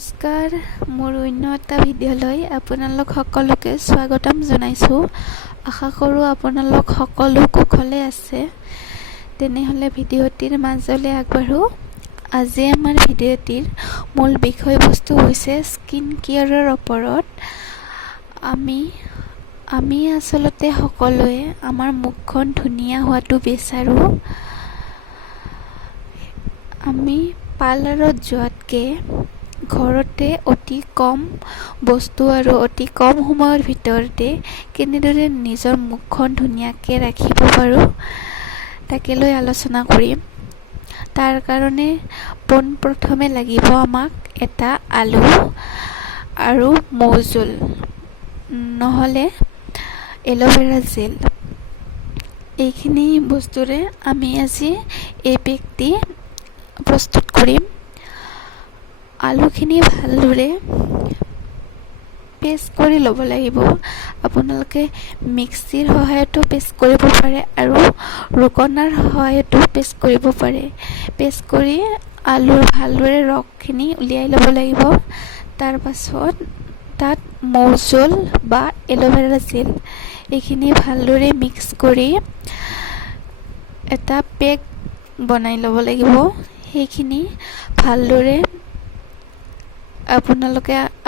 নমস্কাৰ, মোৰ অন্য এটা ভিডিঅ'লৈ আপোনালোক সকলোকে স্বাগতম জনাইছোঁ। আশা কৰোঁ আপোনালোক সকলো কুশলে আছে। তেনেহ'লে ভিডিঅ'টিৰ মাজলৈ আগবাঢ়োঁ। আজি আমাৰ ভিডিঅ'টিৰ মূল বিষয়বস্তু হৈছে স্কিন কেয়াৰৰ ওপৰত। আমি আচলতে সকলোৱে আমাৰ মুখখন ধুনীয়া হোৱাটো বিচাৰোঁ। আমি পাৰ্লাৰত যোৱাতকৈ ঘৰতে অতি কম বস্তু আৰু অতি কম সময়ৰ ভিতৰতে কেনেদৰে নিজৰ মুখখন ধুনীয়াকৈ ৰাখিব পাৰোঁ তাকে লৈ আলোচনা কৰিম। তাৰ কাৰণে পোনপ্ৰথমে লাগিব আমাক এটা আলু আৰু মৌজোল, নহ'লে এল'ভেৰা জেল। এইখিনি বস্তুৰে আমি আজি এই পেকটি প্ৰস্তুত কৰিম। আলুখিনি ভালদৰে পেষ্ট কৰি ল'ব লাগিব। আপোনালোকে মিক্সিৰ সহায়তো পেষ্ট কৰিব পাৰে আৰু ৰুকনাৰ সহায়তো পেষ্ট কৰিব পাৰে। পেষ্ট কৰি আলুৰ ভালদৰে ৰসখিনি উলিয়াই ল'ব লাগিব। তাৰ পাছত তাত মৌজোল বা এল'ভেৰা জেল এইখিনি ভালদৰে মিক্স কৰি এটা পেক বনাই ল'ব লাগিব। সেইখিনি ভালদৰে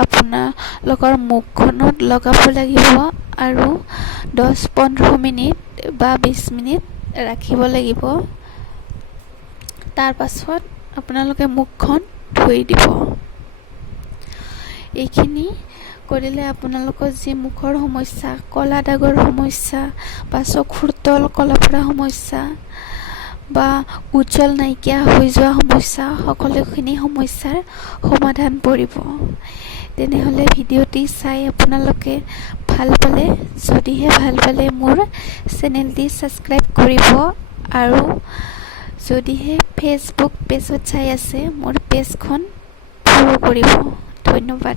আপোনালোকৰ মুখখনত লগাব লাগিব আৰু 10-15 মিনিট বা 20 মিনিট ৰাখিব লাগিব। তাৰ পাছত আপোনালোকে মুখখন ধুই দিব। এইখিনি কৰিলে আপোনালোকৰ যি মুখৰ সমস্যা, ক'লা দাগৰ সমস্যা বা চকুৰ তল ক'লা পৰা সমস্যা বা উজ্জ্বল নাইকিয়া হৈ যোৱা সমস্যা, সকলোখিনি সমস্যাৰ সমাধান পৰিব। তেনেহ'লে ভিডিঅ'টি চাই আপোনালোকে যদিহে ভাল পালে মোৰ চেনেলটি ছাবস্ক্ৰাইব কৰিব আৰু যদিহে ফেচবুক পেজত চাই আছে মোৰ পেজখন ফ'ল' কৰিব। ধন্যবাদ।